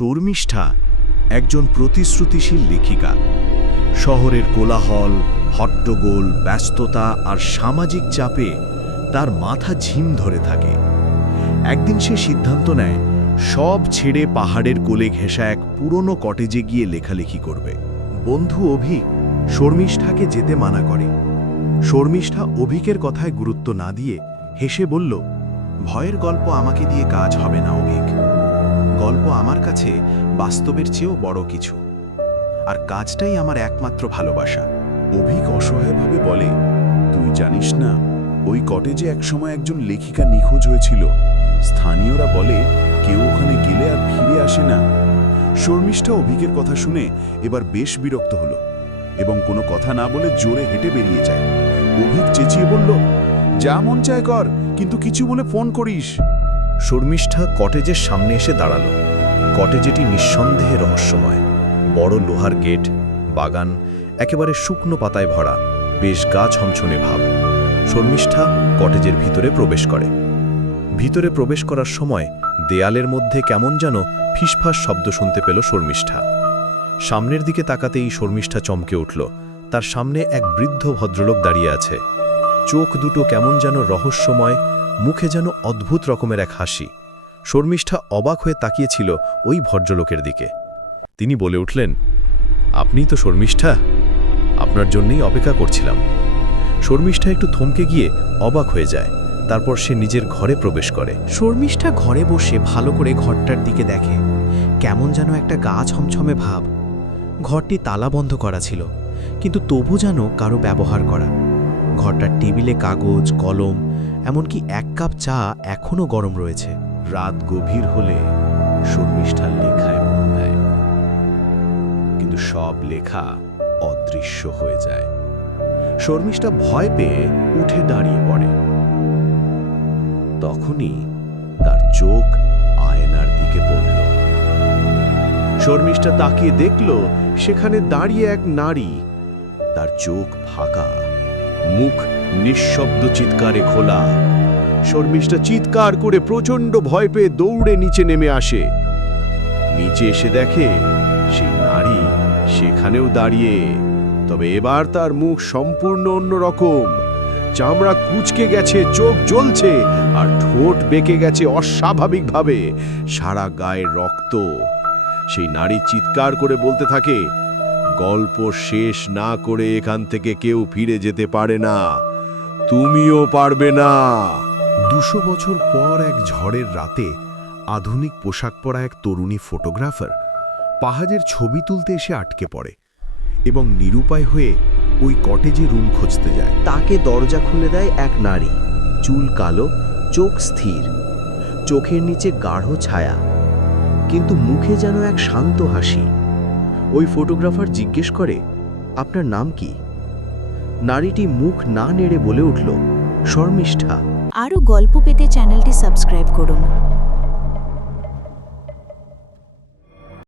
শর্মিষ্ঠা একজন প্রতিশ্রুতিশীল লেখিকা। শহরের কোলাহল, হট্টগোল, ব্যস্ততা আর সামাজিক চাপে তার মাথা ঝিম ধরে থাকে। একদিন সে সিদ্ধান্ত নেয় সব ছেড়ে পাহাড়ের কোলে ঘেঁষা এক পুরনো কটেজে গিয়ে লেখালেখি করবে। বন্ধু অভিক শর্মিষ্ঠাকে যেতে মানা করে। শর্মিষ্ঠা অভিকের কথায় গুরুত্ব না দিয়ে হেসে বলল, ভয়ের গল্প আমাকে দিয়ে কাজ হবে না অভিক। গল্প আমার কাছে বাস্তবের চেয়েও বড় কিছু, আর কাজটাই আমার একমাত্র ভালোবাসা। অভিক অসহায়ভাবে বলে, তুই জানিস না, ওই কটেজে একসময় একজন লেখিকা নিখোঁজ হয়েছিল। স্থানীয়রা বলে কেউ ওখানে গেলে আর ফিরে আসে না। শর্মিষ্ঠা অভিকের কথা শুনে এবার বেশ বিরক্ত হলো এবং কোনো কথা না বলে জোরে হেঁটে বেরিয়ে যায়। অভিক চেঁচিয়ে বলল, যা মন চায় কর, কিন্তু কিছু বলে ফোন করিস। শর্মিষ্ঠা কটেজের সামনে এসে দাঁড়াল। কটেজটি নিঃসন্দেহে রহস্যময়। বড় লোহার গেট, বাগান একেবারে শুকনো পাতায় ভরা, বেশ গা ছমছনে ভাব। শর্মিষ্ঠা কটেজের ভিতরে প্রবেশ করে। ভিতরে প্রবেশ করার সময় দেয়ালের মধ্যে কেমন যেন ফিসফাস শব্দ শুনতে পেল শর্মিষ্ঠা। সামনের দিকে তাকাতেই শর্মিষ্ঠা চমকে উঠল। তার সামনে এক বৃদ্ধ ভদ্রলোক দাঁড়িয়ে আছে। চোখ দুটো কেমন যেন রহস্যময়, মুখে যেন অদ্ভুত রকমের এক হাসি। শর্মিষ্ঠা অবাক হয়ে তাকিয়েছিল ওই ভদ্রলোকের দিকে। তিনি বলে উঠলেন, আপনি তো শর্মিষ্ঠা? আপনার জন্যই অপেক্ষা করছিলাম। শর্মিষ্ঠা একটু থমকে গিয়ে অবাক হয়ে যায়। তারপর সে নিজের ঘরে প্রবেশ করে। শর্মিষ্ঠা ঘরে বসে ভালো করে ঘরটার দিকে দেখে। কেমন যেন একটা গা ছমছমে ভাব। ঘরটি তালা বন্ধ করা ছিল, কিন্তু তবু যেন কারো ব্যবহার করা। ঘরটার টেবিলে কাগজ, কলম, এমনকি এক কাপ চা এখনও গরম রয়েছে। রাত গভীর হলে শর্মিষ্ঠার লেখায় মন দেয়, কিন্তু সব লেখা অদৃশ্য হয়ে যায়। শর্মিষ্ঠা ভয় পেয়ে উঠে দাঁড়িয়ে পড়ে। তখনই তার চোখ আয়নার দিকে পড়ল। শর্মিষ্ঠা তাকিয়ে দেখল সেখানে দাঁড়িয়ে এক নারী। তার চোখ ফাঁকা, মুখ নিঃশব্দ চিৎকারে খোলা। শর্মিষ্ঠা চিৎকার করে প্রচণ্ড ভয় পেয়ে দৌড়ে নিচে নেমে আসে। নিচে এসে দেখে সেই নারী সেখানেও দাঁড়িয়ে, তবে এবার তার মুখ সম্পূর্ণ অন্যরকম। চামড়া কুঁচকে গেছে, চোখ জ্বলছে, আর ঠোঁট বেঁকে গেছে অস্বাভাবিকভাবে। সারা গায়ে রক্ত। সেই নারী চিৎকার করে বলতে থাকে, গল্প শেষ না করে এখান থেকে কেউ ফিরে যেতে পারে না, তুমিও পারবে না। 200 বছর পর এক ঝড়ের রাতে আধুনিক পোশাক পরা এক তরুণী ফটোগ্রাফার পাহাড়ের ছবি তুলতে এসে আটকে পড়ে এবং নিরুপায় হয়ে ওই কটেজে রুম খুঁজতে যায়। তাকে দরজা খুলে দেয় এক নারী। চুল কালো, চোখ স্থির, চোখের নিচে গাঢ় ছায়া, কিন্তু মুখে যেন এক শান্ত হাসি। ওই ফটোগ্রাফার জিজ্ঞেস করে, আপনার নাম কি? নারীটি মুখ না নেড়ে বলে উঠল, শর্মিষ্ঠা। আরও গল্প পেতে চ্যানেলটি সাবস্ক্রাইব করুন।